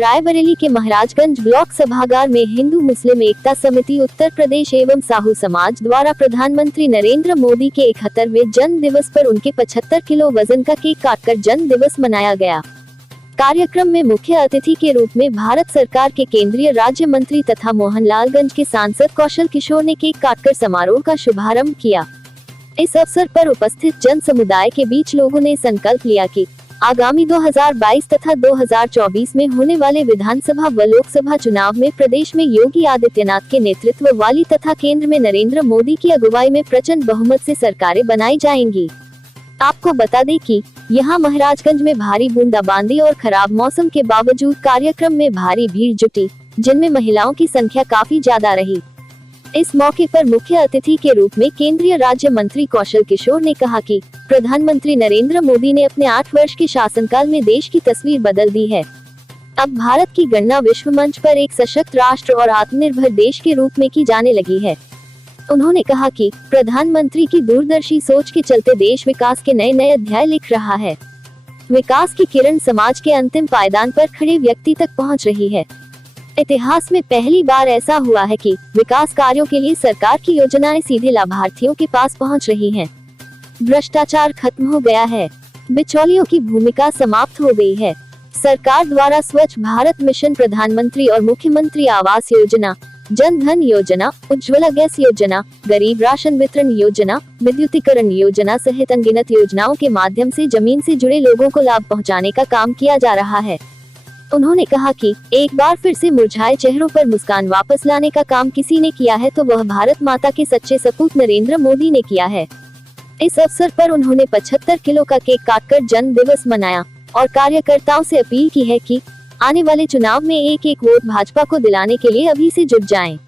रायबरेली के महाराजगंज ब्लॉक सभागार में हिंदू मुस्लिम एकता समिति उत्तर प्रदेश एवं साहू समाज द्वारा प्रधानमंत्री नरेंद्र मोदी के 71वें जन्म दिवस पर उनके 75 किलो वजन का केक काटकर जन्म दिवस मनाया गया। कार्यक्रम में मुख्य अतिथि के रूप में भारत सरकार के केंद्रीय राज्य मंत्री तथा मोहनलालगंज के सांसद कौशल किशोर ने केक काटकर समारोह का शुभारंभ किया। इस अवसर पर उपस्थित जन समुदाय के बीच लोगों ने संकल्प लिया कि आगामी 2022 तथा 2024 में होने वाले विधानसभा व लोकसभा चुनाव में प्रदेश में योगी आदित्यनाथ के नेतृत्व वाली तथा केंद्र में नरेंद्र मोदी की अगुवाई में प्रचंड बहुमत से सरकारें बनाई जाएंगी। आपको बता दें कि यहां महाराजगंज में भारी बूंदाबांदी और खराब मौसम के बावजूद कार्यक्रम में भारी भीड़ जुटी, जिनमें महिलाओं की संख्या काफी ज्यादा रही। इस मौके पर मुख्य अतिथि के रूप में केंद्रीय राज्य मंत्री कौशल किशोर ने कहा कि प्रधानमंत्री नरेंद्र मोदी ने अपने 8 वर्ष के शासनकाल में देश की तस्वीर बदल दी है। अब भारत की गणना विश्व मंच पर एक सशक्त राष्ट्र और आत्मनिर्भर देश के रूप में की जाने लगी है। उन्होंने कहा कि प्रधानमंत्री की दूरदर्शी सोच के चलते देश विकास के नए नए अध्याय लिख रहा है। विकास की किरण समाज के अंतिम पायदान पर खड़े व्यक्ति तक पहुंच रही है। इतिहास में पहली बार ऐसा हुआ है कि विकास कार्यों के लिए सरकार की योजनाएं सीधे लाभार्थियों के पास पहुंच रही हैं। भ्रष्टाचार खत्म हो गया है, बिचौलियों की भूमिका समाप्त हो गई है। सरकार द्वारा स्वच्छ भारत मिशन, प्रधानमंत्री और मुख्यमंत्री आवास योजना, जन धन योजना, उज्ज्वला गैस योजना, गरीब राशन वितरण योजना, विद्युतीकरण योजना सहित अनगिनत योजनाओं के माध्यम से जमीन से जुड़े लोगों को लाभ पहुंचाने का काम किया जा रहा है। उन्होंने कहा कि एक बार फिर से मुरझाए चेहरों पर मुस्कान वापस लाने का काम किसी ने किया है तो वह भारत माता के सच्चे सपूत नरेंद्र मोदी ने किया है। इस अवसर पर उन्होंने 75 किलो का केक काटकर जन्म दिवस मनाया और कार्यकर्ताओं से अपील की है कि आने वाले चुनाव में एक एक वोट भाजपा को दिलाने के लिए अभी से जुट जाएं।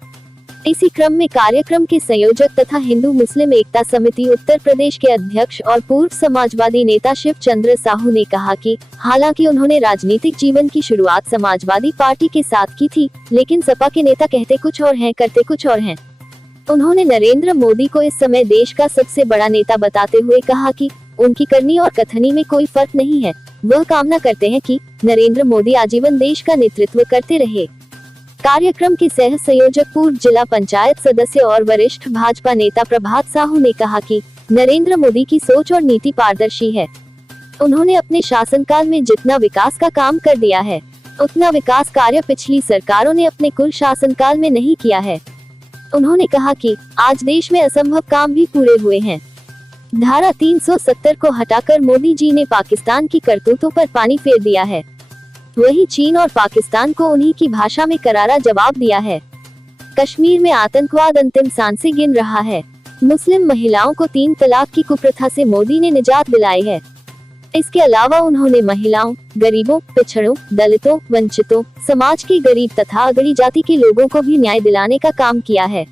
इसी क्रम में कार्यक्रम के संयोजक तथा हिंदू मुस्लिम एकता समिति उत्तर प्रदेश के अध्यक्ष और पूर्व समाजवादी नेता शिव चंद्र साहू ने कहा कि हालांकि उन्होंने राजनीतिक जीवन की शुरुआत समाजवादी पार्टी के साथ की थी, लेकिन सपा के नेता कहते कुछ और हैं, करते कुछ और हैं। उन्होंने नरेंद्र मोदी को इस समय देश का सबसे बड़ा नेता बताते हुए कहा कि उनकी करनी और कथनी में कोई फर्क नहीं है। वह कामना करते हैं कि नरेंद्र मोदी आजीवन देश का नेतृत्व करते रहे। कार्यक्रम के सह संयोजक पूर्व जिला पंचायत सदस्य और वरिष्ठ भाजपा नेता प्रभात साहू ने कहा कि नरेंद्र मोदी की सोच और नीति पारदर्शी है। उन्होंने अपने शासनकाल में जितना विकास का काम कर दिया है, उतना विकास कार्य पिछली सरकारों ने अपने कुल शासनकाल में नहीं किया है। उन्होंने कहा कि आज देश में असंभव काम भी पूरे हुए हैं। धारा 370 को हटाकर मोदी जी ने पाकिस्तान की करतूतों पर पानी फेर दिया है। वहीं चीन और पाकिस्तान को उन्हीं की भाषा में करारा जवाब दिया है। कश्मीर में आतंकवाद अंतिम सांसें गिन रहा है। मुस्लिम महिलाओं को 3 तलाक की कुप्रथा से मोदी ने निजात दिलाई है। इसके अलावा उन्होंने महिलाओं, गरीबों, पिछड़ों, दलितों, वंचितों, समाज के गरीब तथा अगड़ी जाति के लोगों को भी न्याय दिलाने का काम किया है।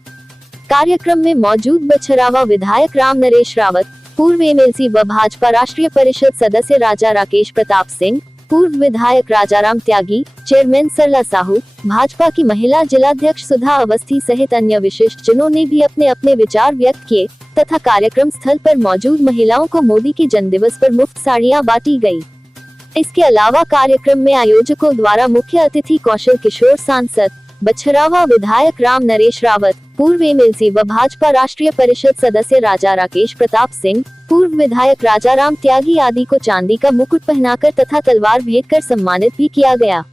कार्यक्रम में मौजूद बछरावा विधायक राम नरेश रावत, पूर्व एमएलसी व भाजपा राष्ट्रीय परिषद सदस्य राजा राकेश प्रताप सिंह, पूर्व विधायक राजाराम त्यागी, चेयरमैन सरला साहू, भाजपा की महिला जिलाध्यक्ष सुधा अवस्थी सहित अन्य विशिष्ट जनों ने भी अपने अपने विचार व्यक्त किए तथा कार्यक्रम स्थल पर मौजूद महिलाओं को मोदी के जन्मदिवस पर मुफ्त साड़ियां बांटी गई। इसके अलावा कार्यक्रम में आयोजकों द्वारा मुख्य अतिथि कौशल किशोर सांसद, बछरावा विधायक राम नरेश रावत, पूर्व एमएलसी व भाजपा राष्ट्रीय परिषद सदस्य राजा राकेश प्रताप सिंह, पूर्व विधायक राजाराम त्यागी आदि को चांदी का मुकुट पहनाकर तथा तलवार भेंट कर सम्मानित भी किया गया।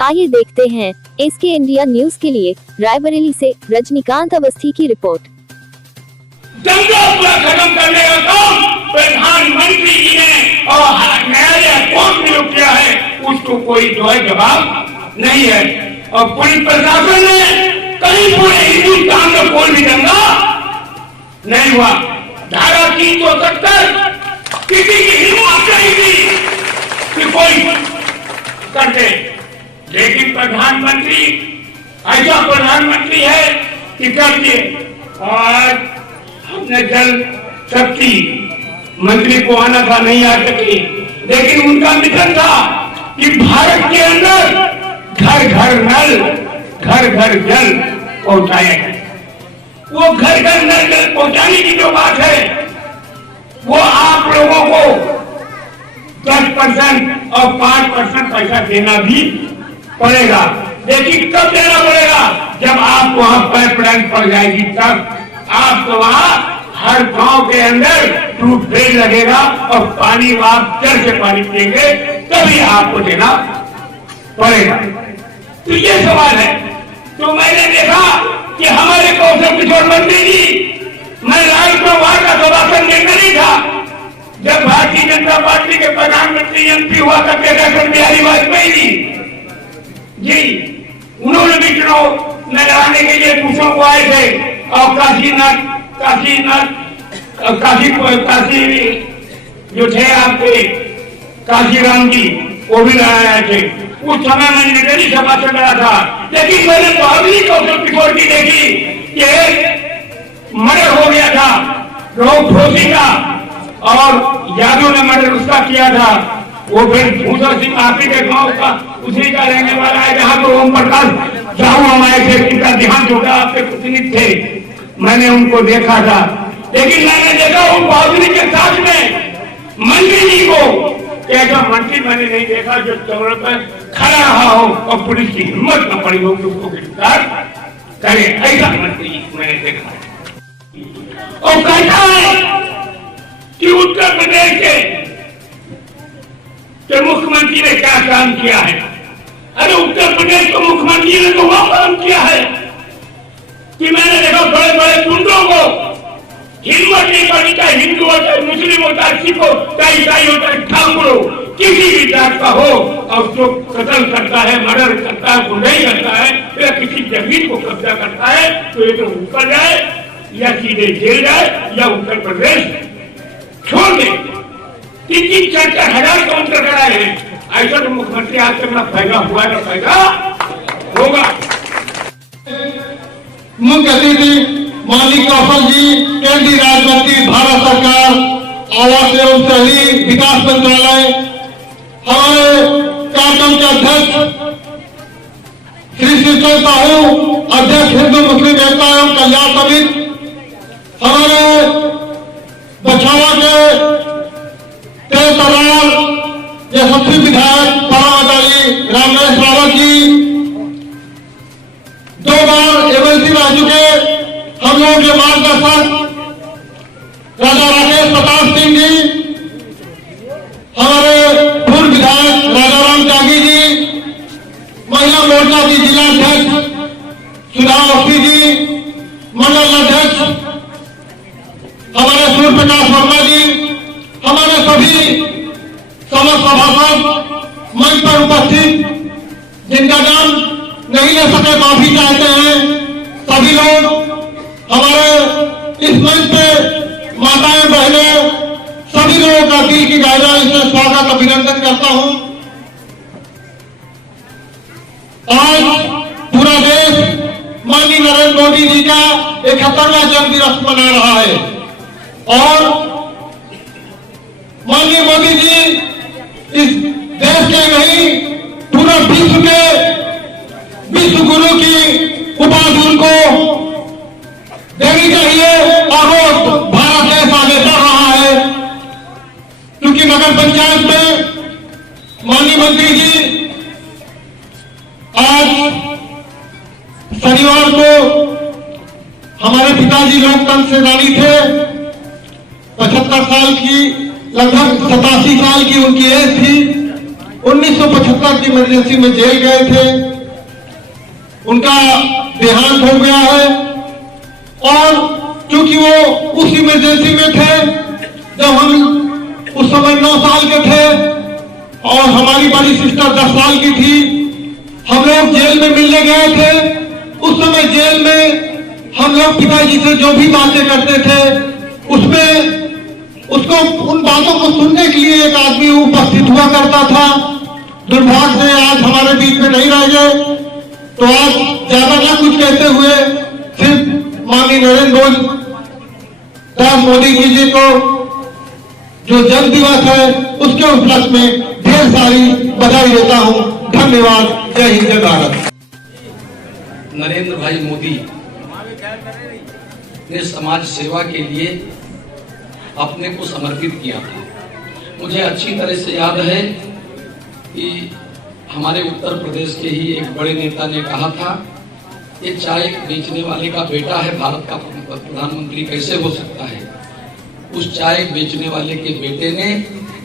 आइए देखते हैं इसके इंडिया न्यूज के लिए रायबरेली से रजनीकांत अवस्थी की रिपोर्ट। दंगा पूरा खत्म करने का काम प्रधानमंत्री जी ने और न्यायालय कोर्ट ने किया है, उसको कोई जवाब नहीं है। और पुलिस प्रशासन ने कहीं पूरे हिंदुस्तान में कोई भी दंगा नहीं हुआ। धारा 370 किसी की हिम्मत नहीं थी कि कोई करते, लेकिन प्रधानमंत्री ऐसा प्रधानमंत्री है कि कर दिए। और हमने जल शक्ति मंत्री को आना था, नहीं आ सकी, लेकिन उनका मिशन था कि भारत के अंदर घर घर नल, घर घर जल पहुंचाया जाए। वो घर घर नल जल पहुंचाने की जो बात है, वो आप लोगों को 10% और 5% पैसा देना भी पड़ेगा, लेकिन कब देना पड़ेगा? जब आप वहां पाइपलाइन पड़ जाएगी तब। आपको वहां हर गांव के अंदर ट्यूबवेल लगेगा और पानी आप जल से पानी पिएंगे, तभी आपको देना पड़ेगा। तो ये सवाल है। तो मैंने देखा कि हमारे कौशल किशोर मंत्री जी, मैं राजभवन का दौरा करने नहीं था जब भारतीय जनता पार्टी के प्रधानमंत्री एमपी हुआ करते थे अटल बिहारी वाजपेयी जी, उन्होंने भी चुनाव में लड़ाने के लिए दूसरों को आए थे और काशी जो थे आपके काशीराम जी, वो भी लड़ाए थे। उस समय मैंने निर्दलीय सभा से लड़ा था, लेकिन मैंने बावली कौशल किशोर की देखी कि मर्डर हो गया था रोग ठोसी का, और यादव ने मर्डर उसका किया था। वो फिर भूषण सिंह आपी के गांव का उसी का रहने वाला है, जहां तो ओम प्रकाश साहू हमारे थे, उनका देहांत होगा, आपके प्रतिनिधि थे, मैंने उनको देखा था। लेकिन मैंने देखा उन बावली के साथ में मंत्री जी को, ऐसा मंत्री मैंने नहीं देखा जो चौराहे पर खड़ा रहा हो और पुलिस की हिम्मत न पड़ी हो कि उसको गिरफ्तार करे, ऐसा मंत्री मैंने देखा है। और कहता है कि उत्तर प्रदेश के मुख्यमंत्री ने क्या काम किया है। अरे उत्तर प्रदेश के मुख्यमंत्री ने तो वो काम किया है कि मैंने देखा बड़े बड़े गुंडों को हिम्मत नहीं पड़ी, चाहे हिंदू हो, चाहे मुस्लिम हो, चाहे सिख हो, चाहे ईसाई हो, चाहे ठाकुर हो, किसी भी जात का हो, और उसको कत्ल करता है, मर्डर करता है, गुंडाई करता है, या किसी जमीन को कब्जा करता है, तो ये तो ऊपर जाए या सीधे जेल जाए या उत्तर प्रदेश छोड़ दे। 3-4 हजार काउंटर कराए हैं। ऐसा तो मुख्यमंत्री आज तक ना फायदा हुआ ना फायदा होगा। मुख्य अतिथि माननीय कौशल जी, केंद्रीय राज्य मंत्री, भारत सरकार, आवास एवं शहरी विकास मंत्रालय, हमारे कार्यक्रम के अध्यक्ष श्री शिवचंद्र साहू, अध्यक्ष हिंदू मुस्लिम एकता एवं कल्याण समिति, हमारे बछावा के तेज तरार यशस्वी विधायक परामदाली रामनाथ रावत जी, 2 बार एमएलसी रह चुके हम लोगों के मार्गदर्शक राजा राकेश प्रताप सिंह जी, हमारे पूर्व विधायक राजा राम त्यागी जी, महिला मोर्चा की जिला अध्यक्ष सुधा अवस्थी जी, मंडल अध्यक्ष हमारे सूर्य प्रकाश वर्मा जी, हमारे सभी समस्त सभासद, मंच पर उपस्थित जिनका नाम नहीं ले सके माफी चाहते हैं, सभी लोग, हमारे इस मंच पे माताएं बहनें, सभी लोगों का दिल की गहराई से स्वागत अभिनंदन करता हूं। आज पूरा देश माननीय नरेंद्र मोदी जी का 71वां जन्म दिवस मना रहा है, और माननीय मोदी जी इस देश के नहीं पूरा विश्व गुरु की उपाधि उनको देनी चाहिए, और वो भारत देश आगे बढ़ रहा है। क्योंकि नगर पंचायत में माननीय मंत्री जी आज शनिवार को, हमारे पिताजी लोकतंत्र सेनानी थे, 75 साल की, लगभग 87 साल की उनकी एज थी, 1975 की इमरजेंसी में जेल गए थे, उनका देहांत हो गया है। और क्योंकि वो उस इमरजेंसी में थे जब हम उस समय 9 साल के थे और हमारी बड़ी सिस्टर 10 साल की थी, हम लोग जेल में मिलने गए थे। उस समय जेल में हम लोग पिताजी से जो भी बातें करते थे उसमें उसको, उन बातों को सुनने के लिए एक आदमी उपस्थित हुआ करता था। दुर्भाग्य से आज हमारे बीच में नहीं रह गए, तो आज ज्यादा ना कुछ कहते हुए सिर्फ माननीय नरेंद्र मोदी जी को जो जन्म दिवस है उसके उपलक्ष्य में ढेर सारी बधाई देता हूं। धन्यवाद। जय हिंद, जय भारत। नरेंद्र भाई मोदी ने समाज सेवा के लिए अपने को समर्पित किया था। मुझे अच्छी तरह से याद है कि हमारे उत्तर प्रदेश के ही एक बड़े नेता ने कहा था, ये चाय बेचने वाले का बेटा है, भारत का प्रधानमंत्री कैसे हो सकता है। उस चाय बेचने वाले के बेटे ने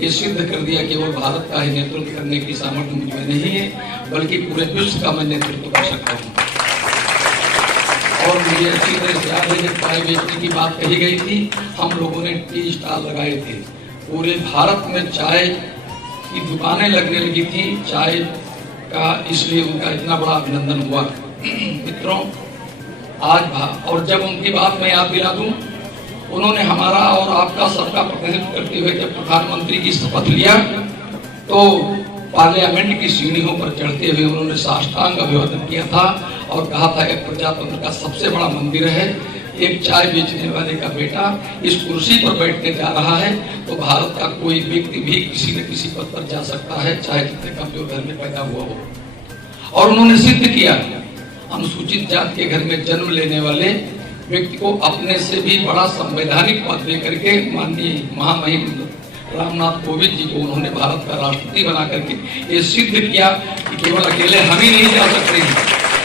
ये सिद्ध कर दिया कि वो भारत का ही नेतृत्व करने की सामर्थ्य मुझमें नहीं है, बल्कि पूरे विश्व का मैं नेतृत्व कर सकता हूँ। और मुझे अच्छी तरह से याद है जब चाय बेचने की बात कही गई थी, हम लोगों ने टी स्टॉल लगाए थे। पूरे भारत में चाय की दुकानें लगने लगी थी चाय का, इसलिए उनका इतना बड़ा अभिनंदन हुआ। मित्रों, आज और जब उनकी बात मैं याद दिला दूं, उन्होंने हमारा और आपका सबका प्रतिनिधित्व करते हुए जब प्रधानमंत्री की शपथ लिया तो पार्लियामेंट की सीढ़ियों पर चढ़ते हुए उन्होंने साष्टांग अभिवादन किया था और कहा था कि प्रजातंत्र का सबसे बड़ा मंदिर है, एक चाय बेचने वाले का बेटा इस कुर्सी पर बैठने जा रहा है तो भारत का कोई व्यक्ति भी किसी न किसी पद पर जा सकता है, चाहे जितने कमजोर घर में पैदा हुआ हो। और उन्होंने सिद्ध किया, अनुसूचित जाति के घर में जन्म लेने वाले व्यक्ति को अपने से भी बड़ा संवैधानिक पद देकर के माननीय महामहिम रामनाथ कोविंद जी को उन्होंने भारत का राष्ट्रपति बना करके ये सिद्ध किया कि केवल अकेले हम ही नहीं जा सकते हैं,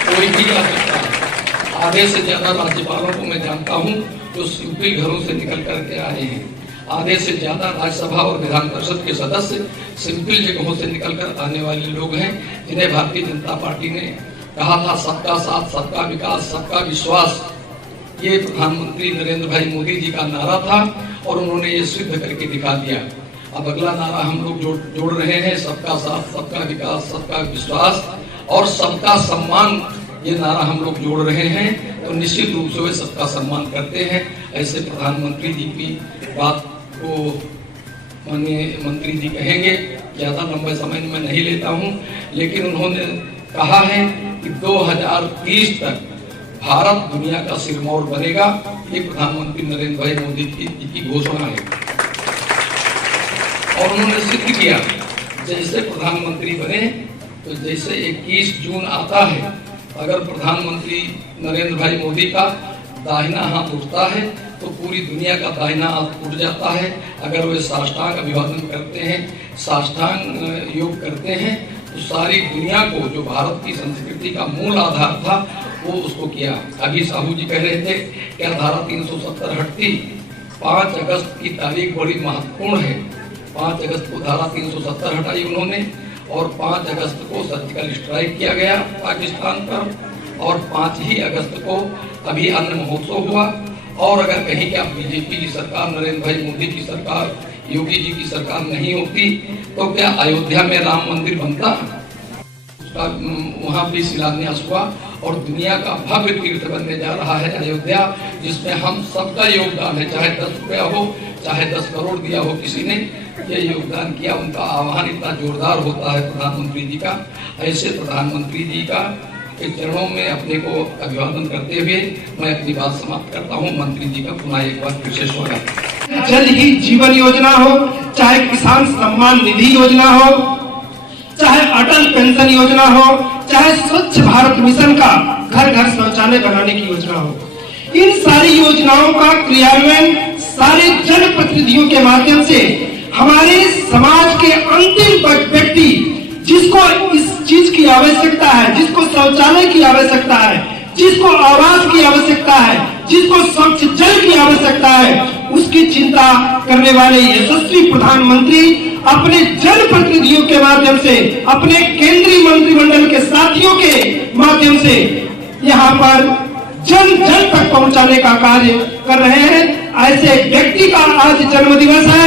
कोई भी जा सकता है। आधे से ज्यादा राज्यपालों को मैं जानता हूँ जो सिंपल घरों से निकल करके आए हैं। आधे से ज्यादा राज्यसभा और विधान परिषद के सदस्य सिंपल जगहों से निकल कर आने वाले लोग हैं, जिन्हें भारतीय जनता पार्टी ने कहा था सबका साथ, सबका विकास, सबका विश्वास, ये प्रधानमंत्री नरेंद्र भाई मोदी जी का नारा था और उन्होंने ये सिद्ध करके दिखा दिया। अब अगला नारा हम लोग जोड़ रहे हैं, सबका साथ, सबका विकास, सबका विश्वास और सबका सम्मान, ये नारा हम लोग जोड़ रहे हैं। तो निश्चित रूप से वे सबका सम्मान करते हैं। ऐसे प्रधानमंत्री जी की बात को माननीय मंत्री जी कहेंगे, ज्यादा लंबे समय में नहीं लेता हूं, लेकिन उन्होंने कहा है कि 2030 तक भारत दुनिया का सिरमौर बनेगा। ये प्रधानमंत्री नरेंद्र भाई मोदी की घोषणा है और उन्होंने सिद्ध किया, जैसे प्रधानमंत्री बने तो जैसे 21 जून आता है, अगर प्रधानमंत्री नरेंद्र भाई मोदी का दाहिना हाथ उठता है तो पूरी दुनिया का दाहिना हाथ उठ जाता है। अगर वे साष्टांग अभिवादन करते हैं, साष्टांग योग करते हैं, तो सारी दुनिया को जो भारत की संस्कृति का मूल आधार था वो उसको किया। अभी साहू जी कह रहे थे क्या धारा 370 हटती, 5 अगस्त की तारीख बड़ी महत्वपूर्ण है। 5 अगस्त को धारा 370 हटाई उन्होंने और 5 अगस्त को सर्जिकल स्ट्राइक किया गया पाकिस्तान पर और 5 ही अगस्त को अभी अन्न महोत्सव हुआ। और अगर कहीं क्या बीजेपी की सरकार, नरेंद्र भाई मोदी की सरकार, योगी जी की सरकार नहीं होती तो क्या अयोध्या में राम मंदिर बनता, उसका वहां भी शिलान्यास हुआ और दुनिया का भव्य तीर्थ बनने जा रहा है अयोध्या, जिसमें हम सबका योगदान है, चाहे 10 रुपया हो, चाहे 10 करोड़ दिया हो, किसी ने ये योगदान किया। उनका आह्वान इतना जोरदार होता है प्रधानमंत्री जी का। ऐसे प्रधानमंत्री जी का के चरणों में अपने को अभिवादन करते हुए मैं अपनी बात समाप्त करता हूँ। मंत्री जी का पुनः एक बार फिर से स्वागत। जल ही जीवन योजना हो, चाहे किसान सम्मान निधि योजना हो, चाहे अटल पेंशन योजना हो, चाहे स्वच्छ भारत मिशन का घर घर शौचालय बनाने की योजना हो, इन सारी योजनाओं का क्रियान्वयन सारे जनप्रतिनिधियों के माध्यम से हमारे समाज के अंतिम व्यक्ति जिसको इस चीज की आवश्यकता है, जिसको शौचालय की आवश्यकता है, जिसको आवास की आवश्यकता है, जिसको स्वच्छ जल की आवश्यकता है, उसकी चिंता करने वाले यशस्वी प्रधानमंत्री अपने जनप्रतिनिधियों के माध्यम से, अपने केंद्रीय मंत्रिमंडल के साथियों के माध्यम से यहाँ पर जन जन तक पहुँचाने का कार्य कर रहे हैं। ऐसे व्यक्ति का आज जन्म दिवस है,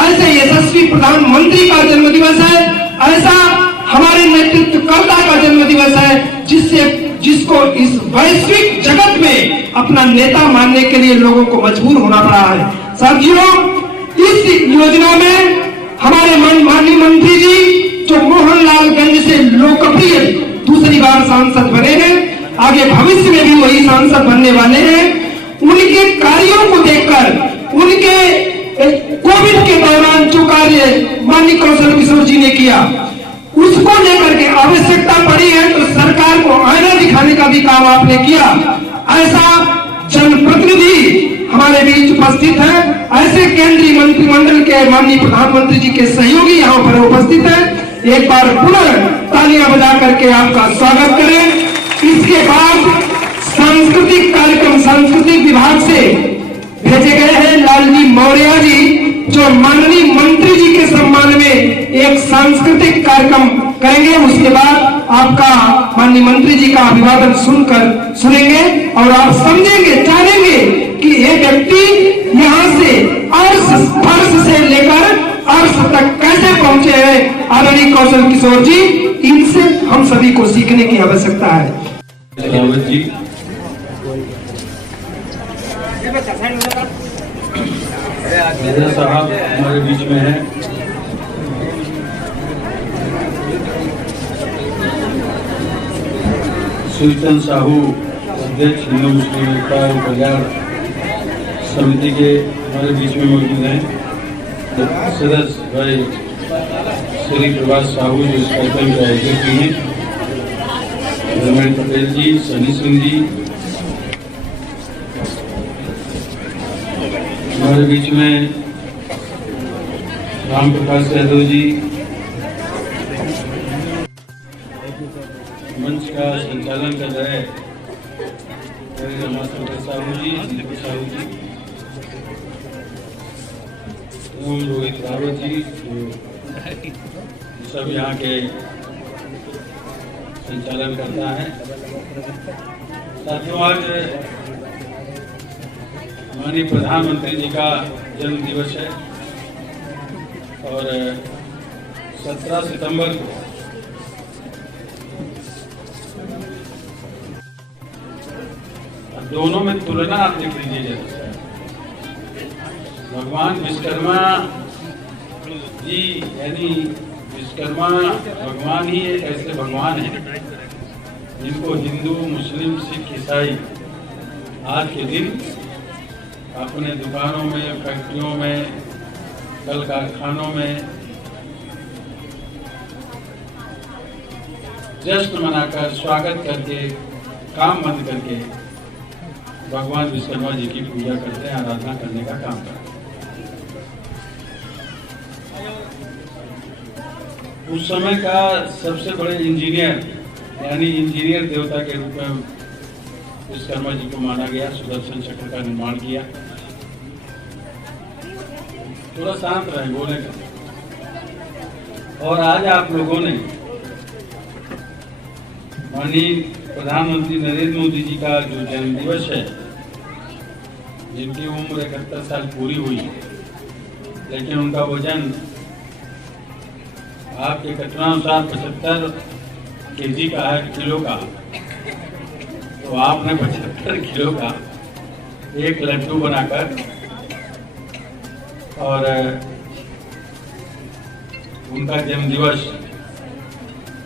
ऐसे यशस्वी प्रधानमंत्री का जन्म दिवस है, ऐसा हमारे नेतृत्वकर्ता का जन्म दिवस है, जिसको इस वैश्विक जगत में अपना नेता मानने के लिए लोगों को मजबूर होना पड़ा है। साथियों, इस योजना में हमारे माननीय मंत्री जी जो मोहनलालगंज से लोकप्रिय दूसरी बार सांसद बने हैं, आगे भविष्य में भी वही सांसद बनने वाले हैं, उनके कार्यों को देखकर, उनके कोविड के दौरान जो कार्य माननीय कौशल किशोर जी ने किया, उसको लेकर के आवश्यकता पड़ी है तो सरकार को आईना दिखाने का भी काम आपने किया। ऐसा जनप्रतिनिधि हमारे बीच उपस्थित है, ऐसे केंद्रीय मंत्रिमंडल के माननीय प्रधानमंत्री जी के सहयोगी यहाँ पर उपस्थित है। एक बार पुनः तालियां बजा करके आपका स्वागत करें। इसके बाद सांस्कृतिक कार्यक्रम सांस्कृतिक विभाग से भेजे गए हैं लालजी मौर्य जी, जो माननीय मंत्री जी के सम्मान में एक सांस्कृतिक कार्यक्रम करेंगे। उसके बाद आपका माननीय मंत्री जी का अभिवादन सुनेंगे और आप समझेंगे, जानेंगे कि ये व्यक्ति यहाँ से फर्श से लेकर अर्श तक कैसे पहुंचे हैं। आदरणीय कौशल किशोर जी, इनसे हम सभी को सीखने की आवश्यकता है। रावत जी, साहब हमारे बीच में है। सुल्तान साहू, अध्यक्ष हिंदू मुस्लिम एकता एवं कल्याण समिति के हमारे बीच में मौजूद हैं। सदस्य भाई श्री प्रभास साहू जो इस कार्यक्रम के आयोजक भी हैं, रमेश पटेल जी, सनी सिंह जी, हमारे बीच में राम प्रकाश यादव जी, मंच का संचालन कर रहे रमाशंकर साहू जी, दीपक साहू जी, रोहित रावत जी, सब यहाँ के संचालन करता है। साथियों, आज माननीय प्रधानमंत्री जी का जन्म दिवस है और 17 सितंबर को दोनों में तुलना आप देख लीजिए जरा। भगवान विश्वकर्मा जी यानी विश्वकर्मा भगवान ही एक ऐसे भगवान हैं जिनको हिंदू, मुस्लिम, सिख, ईसाई आज के दिन अपने दुकानों में, फैक्ट्रियों में, कल कारखानों में जश्न मनाकर, स्वागत करके, काम बंद करके भगवान विश्वकर्मा जी की पूजा करते हैं, आराधना करने का काम करते हैं। उस समय का सबसे बड़े इंजीनियर यानी इंजीनियर देवता के रूप में विश्वकर्मा जी को माना गया। सुदर्शन चक्र का निर्माण किया। थोड़ा शांत रहे, बोले का। और आज आप लोगों ने माननीय प्रधानमंत्री नरेंद्र मोदी जी का जो जन्म दिवस है, जिनकी उम्र 71 साल पूरी हुई, लेकिन उनका वजन आपके कथनानुसार 75 केजी का है, किलो का। तो आपने 75 किलो का एक लड्डू बनाकर और उनका जन्म दिवस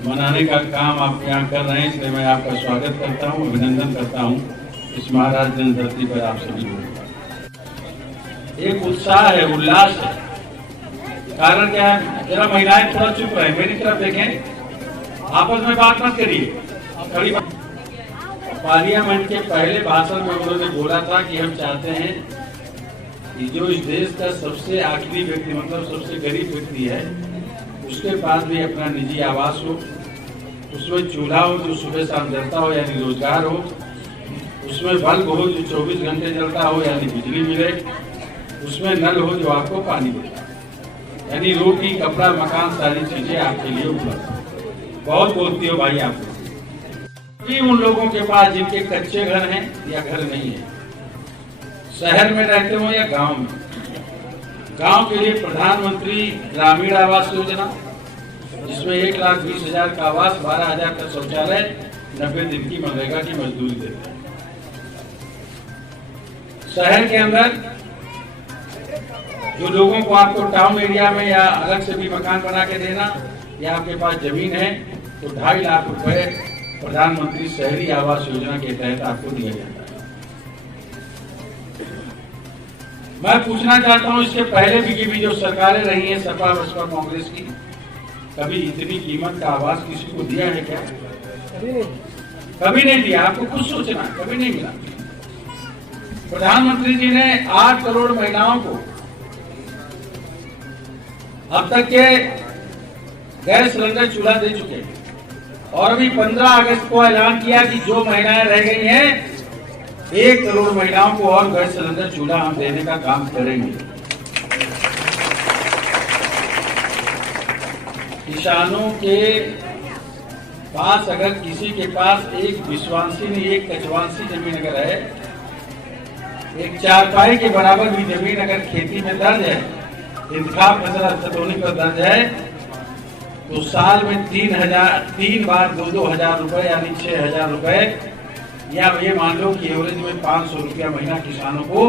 मनाने का काम आप यहाँ कर रहे हैं, इसलिए मैं आपका स्वागत करता हूँ, अभिनंदन करता हूँ इस महाराज जन्म धरती पर आप सभी लोगों का। एक उत्साह है, उल्लास है। कारण क्या है? जरा महिलाएं थोड़ा चुप रहे, मेरी तरफ देखें, आपस में बात मत करिए। पार्लियामेंट के पहले भाषण में उन्होंने बोला था कि हम चाहते हैं कि जो इस देश का सबसे आखिरी व्यक्ति, मतलब सबसे गरीब व्यक्ति है, उसके पास भी अपना निजी आवास हो, उसमें चूल्हा हो जो सुबह शाम जलता हो यानी रोजगार हो, उसमें बल्ब हो जो 24 घंटे जलता हो यानी बिजली मिले, उसमें नल हो जो आपको पानी देता हो, यानी रोटी, कपड़ा, मकान, सारी चीजें आपके लिए उपलब्ध। बहुत बोलती हो भाई आप उन लोगों के पास जिनके कच्चे घर हैं या घर नहीं है, शहर में रहते हो या गांव में। गांव के लिए प्रधानमंत्री ग्रामीण आवास योजना, जिसमें 1,20,000 का आवास, 12,000 का शौचालय, 90 दिन की मनरेगा की मजदूरी देते हैं। शहर के अंदर जो लोगों को आपको टाउन एरिया में या अलग से भी मकान बना के देना, या आपके पास जमीन है, तो 2.5 लाख रुपए प्रधानमंत्री शहरी आवास योजना के तहत आपको दिया जाता है। मैं पूछना चाहता हूं, इसके पहले भी जो सरकारें रही हैं, सपा बसपा कांग्रेस की, कभी इतनी कीमत का आवास किसी को दिया है क्या? कभी नहीं दिया। आपको कुछ सोचना, कभी नहीं मिला। प्रधानमंत्री जी ने 8 करोड़ महिलाओं को अब तक के गैस सिलेंडर चूल्हा दे चुके हैं और अभी 15 अगस्त को ऐलान किया कि जो महिलाएं रह गई हैं 1 करोड़ महिलाओं को और गैस सिलेंडर चूल्हा हम देने का काम करेंगे। किसानों के पास अगर किसी के पास एक विश्वासी नहीं एक कचवांसी जमीन अगर है, एक चारपाई के बराबर भी जमीन अगर खेती में दर्ज है, इंतखाब फसल खतौनी पर दर्ज है, तो साल में 3 बार 2,000 रुपए यानी 6,000 रुपए, या ये मान लो कि एवरेज में 500 रुपया महीना किसानों को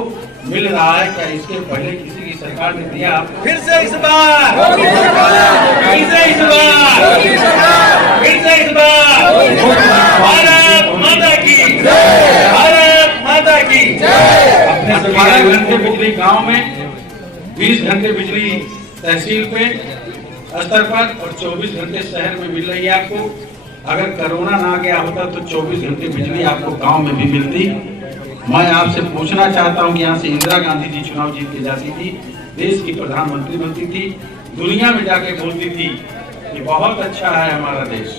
मिल रहा है। क्या इसके पहले किसी की सरकार ने दिया? फिर से इस बार, फिर से इस बार, फिर से इस बार भारत माता की जय, भारत माता की जय। अपने 12 घंटे बिजली गांव में, 20 घंटे बिजली तहसील पे स्तर पर और 24 घंटे शहर में मिल रही है आपको। अगर कोरोना ना गया होता तो 24 घंटे बिजली आपको गांव में भी मिलती। मैं आपसे पूछना चाहता हूं कि यहाँ से इंदिरा गांधी जी चुनाव जीत के जाती थी, देश की प्रधानमंत्री बनती थी, दुनिया में जाके बोलती थी कि बहुत अच्छा है हमारा देश,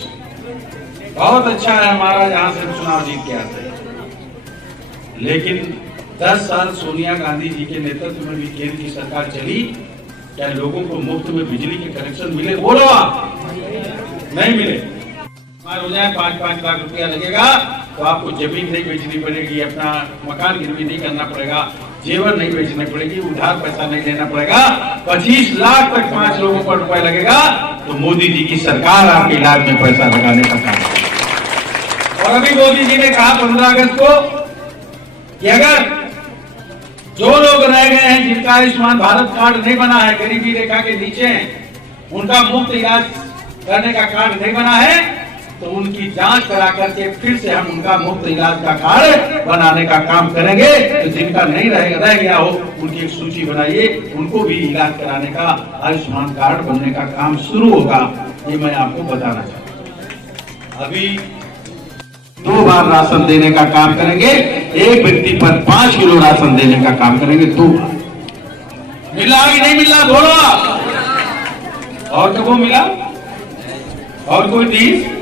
बहुत अच्छा है हमारा, जहां से चुनाव जीत के आते हैं। लेकिन 10 साल सोनिया गांधी जी के नेतृत्व में भी केंद्र की सरकार चली, क्या लोगों को मुफ्त में बिजली के कनेक्शन मिले? बोलो आप, नहीं मिले। हो जाए 5-5 लाख रुपया लगेगा तो आपको जमीन नहीं बेचनी पड़ेगी, अपना मकान गिरवी नहीं करना पड़ेगा, जेवर नहीं बेचनी पड़ेगी, उधार पैसा नहीं लेना पड़ेगा। 25 लाख तक 5 लोगों पर रुपया लगेगा तो मोदी जी की सरकार आपके इलाज में पैसा लगाने का काम। और अभी मोदी जी ने कहा 15 अगस्त को कि अगर जो लोग रह गए हैं जिनका आयुष्मान भारत कार्ड नहीं बना है, गरीबी रेखा के नीचे हैं, उनका मुफ्त इलाज करने का कार्ड नहीं बना है, तो उनकी जांच करा करके फिर से हम उनका मुफ्त इलाज का कार्ड बनाने का काम करेंगे। तो जिनका नहीं रह गया हो उनकी एक सूची बनाइए, उनको भी इलाज कराने का आयुष्मान कार्ड बनने का काम शुरू होगा। ये मैं आपको बताना चाहता हूँ। अभी 2 बार राशन देने का काम करेंगे, एक व्यक्ति पर 5 किलो राशन देने का काम करेंगे। 2 बार मिला कि नहीं मिला? बोलो। और तो वो मिला और कोई चीज?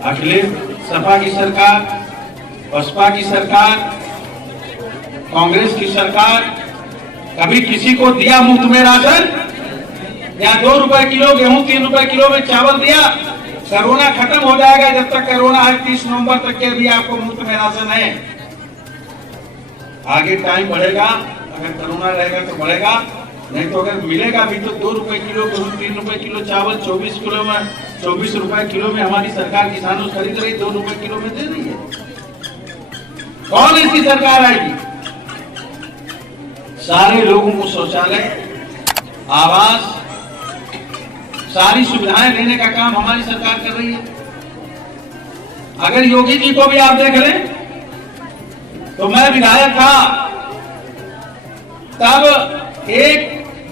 अखिलेश सपा की सरकार, बसपा की सरकार, कांग्रेस की सरकार कभी किसी को दिया मुफ्त में राशन? या 2 रुपए किलो गेहूं, 3 रुपए किलो में चावल दिया? कोरोना खत्म हो जाएगा, जब तक कोरोना है 30 नवंबर तक के भी आपको मुफ्त में राशन है। आगे टाइम बढ़ेगा, अगर कोरोना रहेगा तो बढ़ेगा, नहीं तो अगर मिलेगा भी तो 2 रुपए किलो गेहूं, 3 रुपए किलो चावल, 24 रुपए किलो में हमारी सरकार किसानों से खरीद रही, 2 रुपए किलो में दे रही है। कौन ऐसी सरकार आएगी? सारे लोगों को शौचालय, आवास, सारी सुविधाएं देने का काम हमारी सरकार कर रही है। अगर योगी जी को भी आप देख लें, तो मैं विधायक था तब एक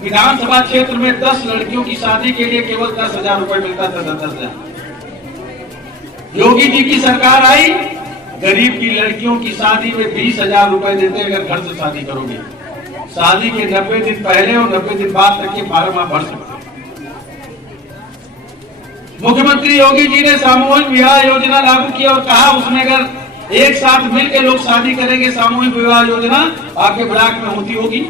विधानसभा क्षेत्र में 10 लड़कियों की शादी के लिए केवल 10,000 रुपए मिलता था। 10,000। योगी जी की सरकार आई, गरीब की लड़कियों की शादी में 20,000 रुपए देते अगर घर से शादी करोगे। शादी के 90 दिन पहले और 90 दिन बाद तक के फार्म आप भर सकते। मुख्यमंत्री योगी जी ने सामूहिक विवाह योजना लागू की और कहा उसमें अगर एक साथ मिलकर लोग शादी करेंगे, सामूहिक विवाह योजना आपके ब्लॉक में होती होगी,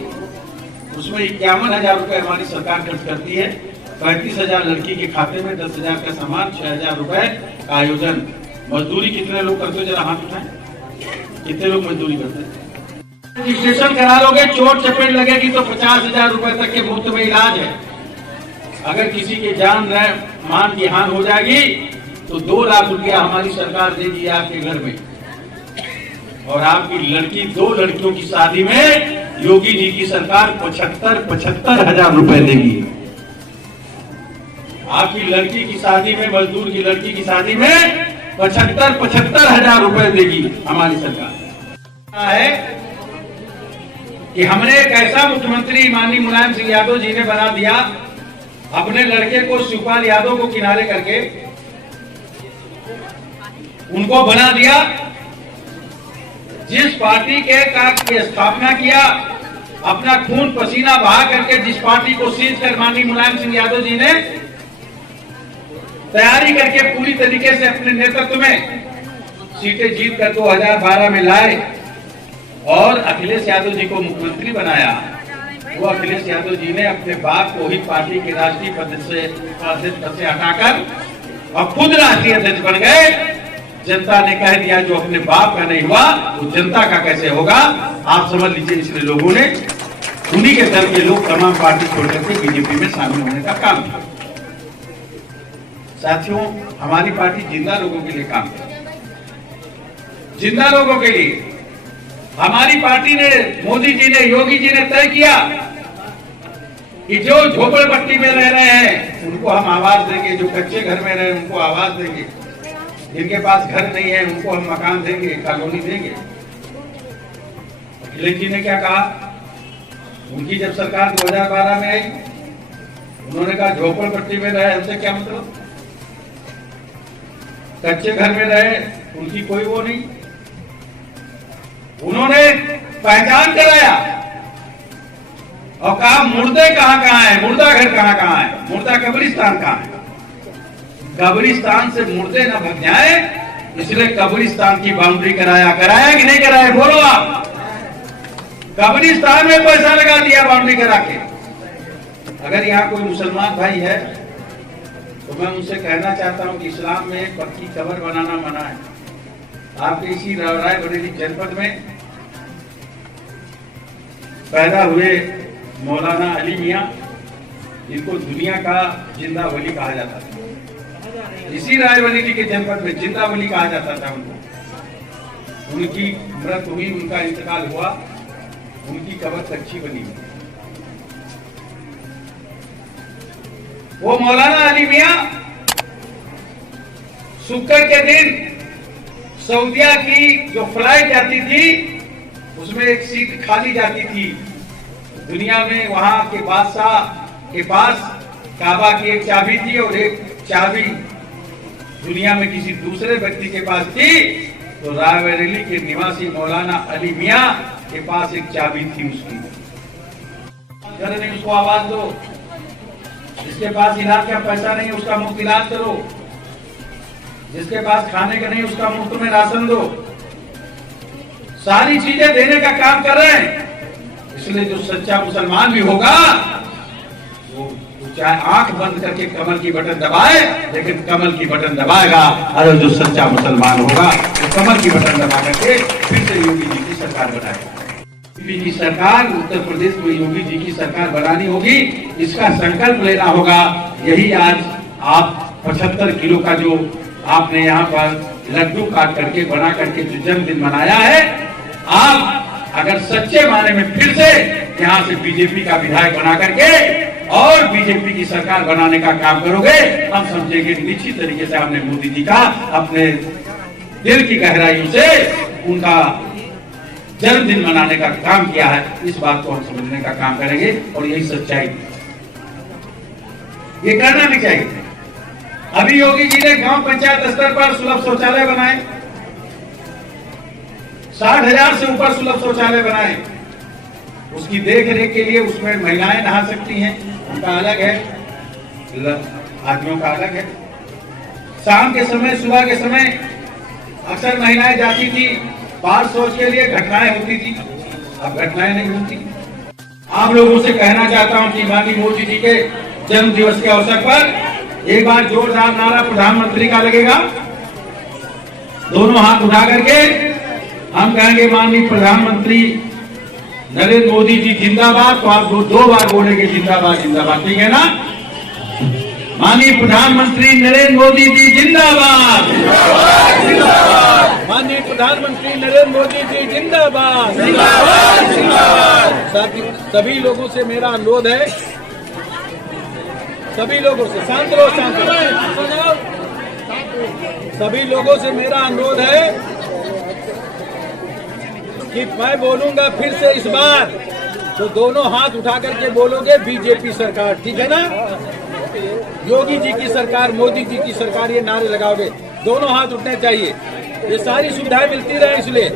उसमें 51,000 रुपए हमारी सरकार खर्च करती है। 35,000 लड़की के खाते में, 10,000 का सामान, 6,000 रुपए का आयोजन। मजदूरी कितने लोग करते हो? जरा हाथ उठाएं, कितने लोग मजदूरी करते हैं? रजिस्ट्रेशन करा लोगे, चोट चपेट लगेगी तो 50,000 रुपए तक के मुफ्त में इलाज है। अगर किसी के जान मान की हानि हो जाएगी तो 2 लाख रुपया हमारी सरकार देगी आपके घर में। और आपकी लड़की, 2 लड़कियों की शादी में योगी जी की सरकार 75,000 रुपए देगी। आपकी लड़की की शादी में, मजदूर की लड़की की शादी में 75,000 रुपए देगी हमारी सरकार। है कि हमने एक ऐसा मुख्यमंत्री माननीय मुलायम सिंह यादव जी ने बना दिया, अपने लड़के को शिवपाल यादव को किनारे करके उनको बना दिया। जिस पार्टी के की स्थापना किया, अपना खून पसीना बहा करके जिस पार्टी को सींच कर माननीय मुलायम सिंह यादव जी ने तैयारी करके पूरी तरीके से अपने नेतृत्व में सीटें जीत कर 2012 में लाए और अखिलेश यादव जी को मुख्यमंत्री बनाया। वो अखिलेश यादव जी ने अपने बाप को ही पार्टी के राष्ट्रीय पद से हटाकर और खुद राष्ट्रीय अध्यक्ष बन गए। जनता ने कह दिया जो अपने बाप का नहीं हुआ वो जनता का कैसे होगा, आप समझ लीजिए। इसलिए लोगों ने, उन्हीं के दल के लोग तमाम पार्टी छोड़ करके बीजेपी में शामिल होने का काम किया। साथियों, हमारी पार्टी जिंदा लोगों के लिए काम करती है, जिंदा लोगों के लिए। हमारी पार्टी ने, मोदी जी ने, योगी जी ने तय किया कि जो झोपड़पट्टी में रह रहे हैं उनको हम आवाज देंगे, जो कच्चे घर में रहे उनको आवाज देंगे, जिनके पास घर नहीं है उनको हम मकान देंगे, कॉलोनी देंगे। अखिलेश जी ने क्या कहा, उनकी जब सरकार 2012 में आई, उन्होंने कहा झोपड़पट्टी में रहे हमसे क्या मतलब, कच्चे घर में रहे उनकी कोई वो नहीं। उन्होंने पहचान कराया और कहा मुर्दे कहां कहां है, मुर्दा घर कहां कहां है, मुर्दा कब्रिस्तान कहां है। कब्रिस्तान से मुर्दे न भग जाए इसलिए कब्रिस्तान की बाउंड्री कराया कि नहीं कराया, बोलो आप। कब्रिस्तान में पैसा लगा दिया बाउंड्री करा के। अगर यहाँ कोई मुसलमान भाई है तो मैं उनसे कहना चाहता हूं कि इस्लाम में पक्की कब्र बनाना मना है। आपके इसी रायबरेली जनपद में पैदा हुए मौलाना अली मियां, जिनको दुनिया का जिंदा वली कहा जाता था, इसी रायबरेली के जनपद में जिंदा वली कहा जाता था उनको। उनकी मृत हुई, उनका इंतकाल हुआ, उनकी कब्र कच्ची बनी हुई। वो मौलाना अली मियां शुक्र के दिन सऊदिया की जो फ्लाइट जाती थी उसमें एक सीट खाली जाती थी। दुनिया में वहां के बादशाह के पास काबा की एक चाबी थी और एक चाबी दुनिया में किसी दूसरे व्यक्ति के पास थी। तो रायबरेली के निवासी मौलाना अली मियां के पास एक चाबी थी उसकी। अगर नहीं उसको आवाज दो, जिसके पास इलाज का पैसा नहीं उसका मुफ्त इलाज करो, जिसके पास खाने का नहीं उसका मुफ्त में राशन दो। सारी चीजें देने का काम कर रहे हैं। इसलिए जो सच्चा मुसलमान भी होगा वो चाहे आंख बंद करके कमल की बटन दबाए, लेकिन कमल की बटन दबाएगा। और जो सच्चा मुसलमान होगा वो कमल की बटन दबा करके फिर से योगी जी की सरकार बनाएगा। योगी की सरकार उत्तर प्रदेश में योगी जी की सरकार बनानी होगी, इसका संकल्प लेना होगा। यही आज आप 75 किलो का जो आपने यहाँ पर लड्डू काट करके बना करके जो जन्मदिन मनाया है, आप अगर सच्चे माने में फिर से यहाँ से बीजेपी का विधायक बना करके और बीजेपी की सरकार बनाने का काम करोगे, हम समझेंगे निश्चित तरीके से हमने मोदी जी का अपने दिल की गहराइयों से उनका जन्मदिन मनाने का काम किया है। इस बात को हम समझने का काम करेंगे और यही सच्चाई, ये करना भी चाहिए। अभी योगी जी ने गांव पंचायत स्तर पर सुलभ शौचालय बनाए, 60,000 से ऊपर सुलभ शौचालय बनाए। उसकी देख रेख के लिए उसमें महिलाएं नहा सकती हैं, उनका अलग है, आदमियों का अलग है। शाम के समय, सुबह के समय अक्सर महिलाएं जाती थी बाहर शौच के लिए, घटनाएं होती थी, अब घटनाएं नहीं होती। आप लोगों से कहना चाहता हूं कि माननीय मोदी जी के जन्म दिवस के अवसर पर एक बार जोरदार नारा प्रधानमंत्री का लगेगा। दोनों हाथ उठा करके हम कहेंगे माननीय प्रधानमंत्री नरेंद्र मोदी जी जिंदाबाद। तो आप दो बार बोलेंगे जिंदाबाद जिंदाबाद, ठीक है ना। माननीय प्रधानमंत्री नरेंद्र मोदी जी जिंदाबाद, माननीय प्रधानमंत्री नरेंद्र मोदी जी जिंदाबाद। सभी लोगों से मेरा अनुरोध है, सभी लोगों से शांत रहो, शांत रहो। सभी लोगों से मेरा अनुरोध है कि मैं बोलूंगा फिर से इस बार, तो दोनों हाथ उठा करके बोलोगे बीजेपी सरकार, ठीक है ना। योगी जी की सरकार, मोदी जी की सरकार, ये नारे लगाओगे, दोनों हाथ उठने चाहिए। ये सारी सुविधाएं मिलती रहे, इसलिए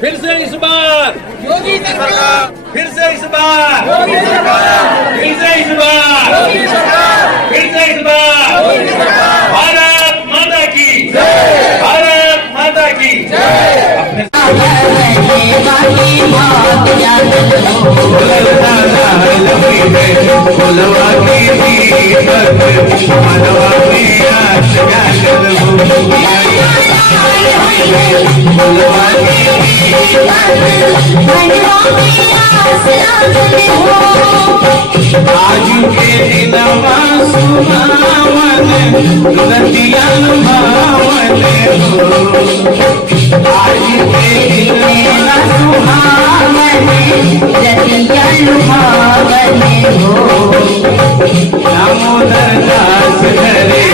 फिर से इस बार योगी सरकार, फिर से इस बार योगी सरकार, फिर से इस बार योगी सरकार, फिर से इस बार योगी सरकार। फुलवा की दीपक मनवा में आस जागल हो, फुलवा की आज के दिनवा सुहावन दुल्हनिया लुभावन हो, आज के दिनवा सुहावन दुल्हनिया लुभावन हो, दामोदर दास घरे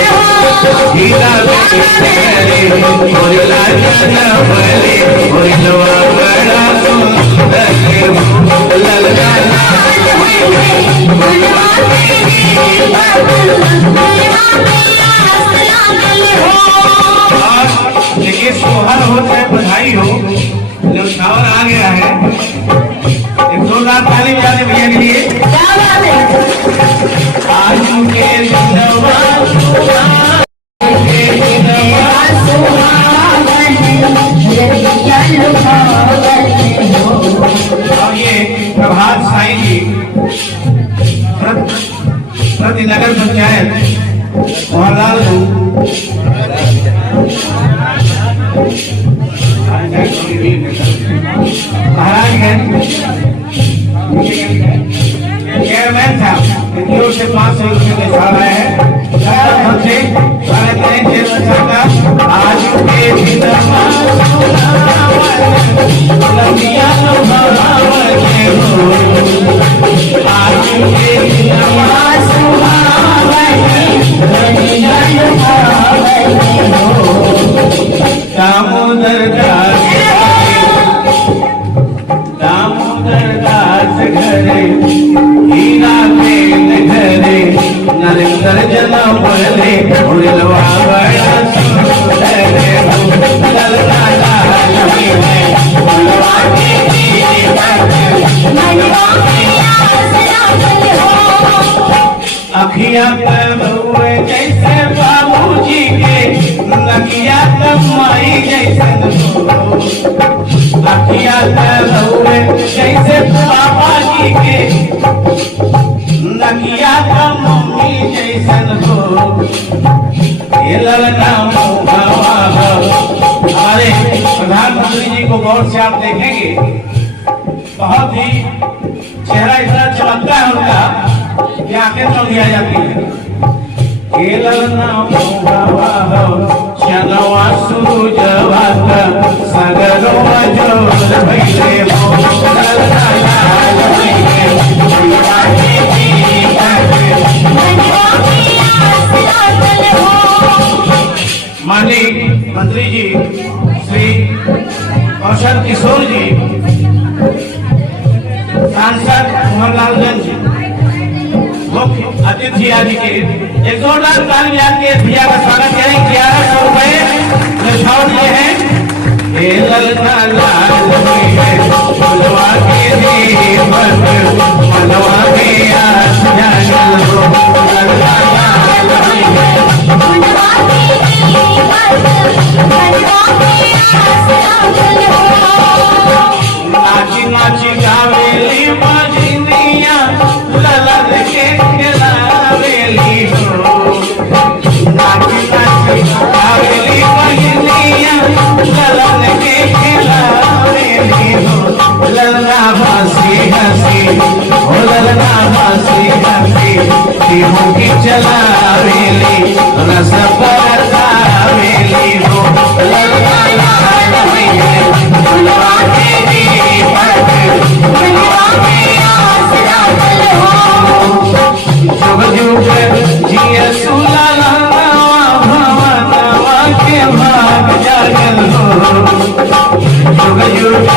हीरा घरे मोरला जनमले मोरलवा बड़ा सुंदर ललना देखिए सोहर हो चाहे बधाई हो, न्यौछावर आ गया है। एक जोरदार ताली बजा दे भैया के लिए। आज के दिनवा और ये प्रभात साईं जी प्रति नगर पंचायत मोहनलाल महाराजगंज चेयरमैन साहब इनकी ओर से 500 रुपये में छाड़ रहे हैं। हमसे स्वागत करें चेयरमैन साहब का। आज के दिनवा दुल्हनिया लुभावन हो, आज के दिनवा सुहावन दुल्हनिया लुभावन हो, दामोदर दास घरे हीरा बेन घरे नरेंद्र जनमले मोरलवा बड़ा सुंदर हो, ललना लाल है फुलवा की दीपक मनवा में आस जागल हो, अखियां हुए जैसे बाबूजी के नकिया तमाई जैसन हो, अखियां हुए जैसे पापा जी के नकिया का मम्मी जैसन हो, ये ललना मुहावा हो। अरे प्रधानमंत्री जी को गौर से आप देखेंगे, बहुत ही चेहरा इतना चमकता है उनका कि आंखें तो दिया जाती है। ये ललना मुहावा हो, चनवा सूजवा सगरवा जोर भैले हो, ललना लाल भैले फुलवा की दीपक मनवा में आस जागल हो। माननीय मंत्री जी श्री कौशल किशोर जी, सांसद मोहनलालगंज मुख्य अतिथि आज के एक जोरदार ताली बजा के भैया का स्वागत करें। 1100 रुपए न्यौछावर दिए हैं। ललना लाल है फुलवा के दीपक मनवा में आस जागल हो, ललना लाल है फुलवा के दीपक मनवा में आस जागल हो, नाची नाची गावेली बजनिया ललन के खिलावेली हो, नाची नाची गावेली बजनिया ललन के खिलावेली हो, ललना हंसी हंसी हो, ललना हंसी हंसी तीहों की चलावेली रस बरसावेली हो, ललना लाल है फुलवा के दीपक मनवा में आस जागल हो, जुग जुग जिया सुलाला भवनवा के भाग जागल हो, जुग जुग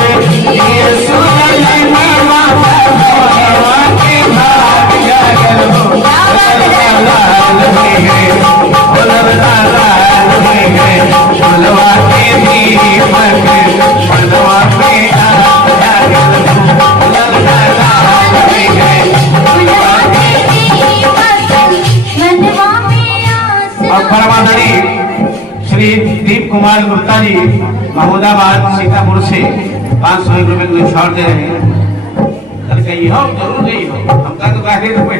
जिया सुलाला भवनवा के भाग जागल हो, ललना लाल है ललना लाल है फुलवा के दीपक मनवा में आस जागल हो, ललना लाल है फुलवा के दीपक मनवा में आस। और परमाधारी श्री दीप कुमार गुप्ता जी महमूदाबाद सीतापुर से 500 रुपए को छोड़ दे रहे हैं। कहीं हो जरूर नहीं हो, हमका तो काहे रुपए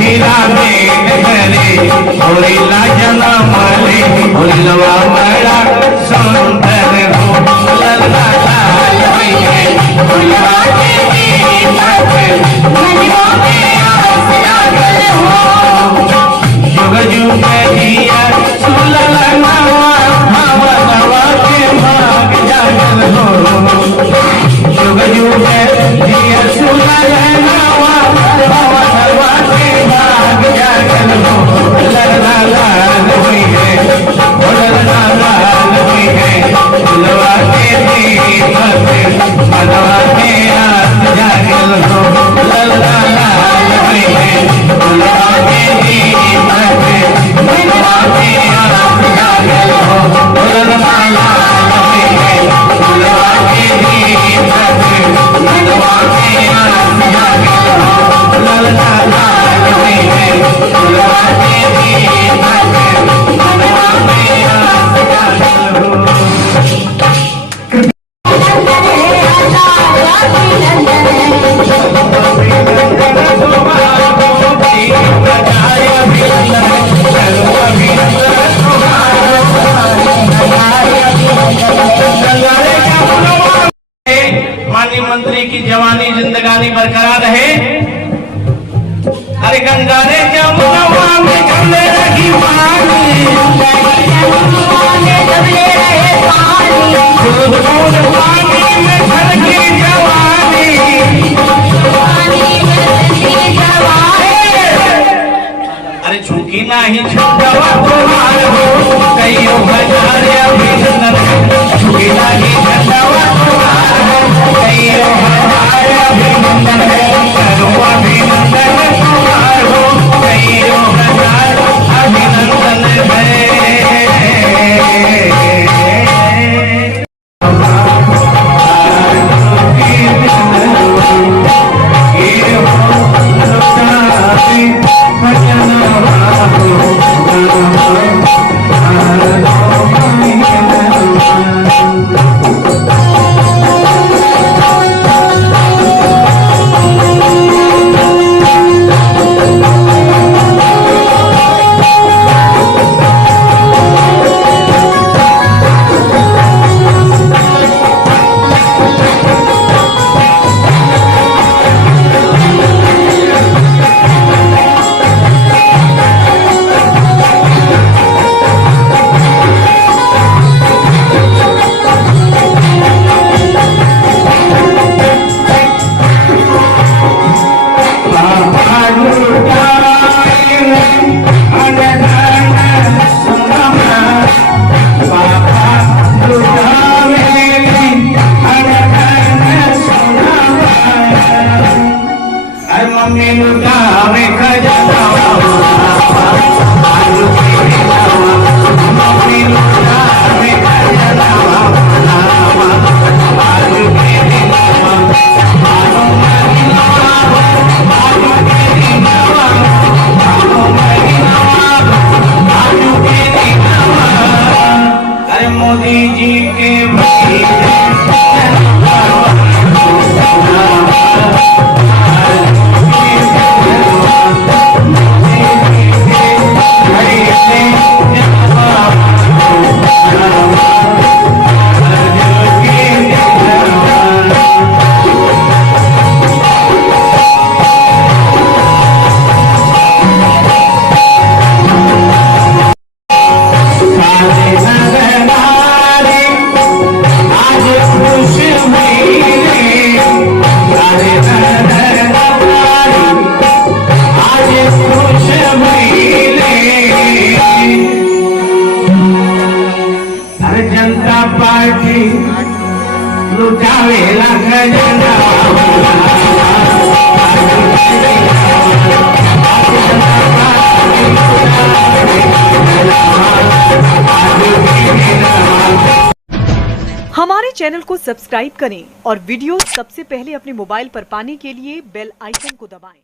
हीरा में करे होइला जन्म ले होइलवा बड़ा सुंदर हो लल्ला लाल होइए होइलवा के दीपक मनवा में आस लागल हो जुग जुग दिया सुलला नवा भवनवा के भाग जागल हो जुग जुग दिया सुलला नवा भवनवा के भाग जागल हो लल्ला लाल हुई है लल्ला लाल हुई है फुलवा के दीपक मनवा के आस जागल हो लल्ला लाल हुई है फुलवा के दीपक मनवा के आस जागल हो लल्ला लाल हुई है फुलवा के दीपक मनवा के आस जागल हो लल्ला लाल हुई है फुलवा के दीपक मनवा के आस जागल हो माननीय मंत्री की जवानी जिंदगानी बरकरार रहे। अरे गंगा रे जमुनवा में चले रही पानी दूध दूध पानी में छलकी जवानी अरे झुकी नहीं छुटवा तुम्हार हो कईयों हजार अभिनंदन झुकी नहीं छुटवा तुम्हार हो कईयों हजार अभिनंदन करो अभिनंदन तुम्हार हो कईयों हजार अभिनंदन मोदी जी के जनता पार्टी लुटावेला खजाना हमारे चैनल को सब्सक्राइब करें और वीडियो सबसे पहले अपने मोबाइल पर पाने के लिए बेल आइकन को दबाएं।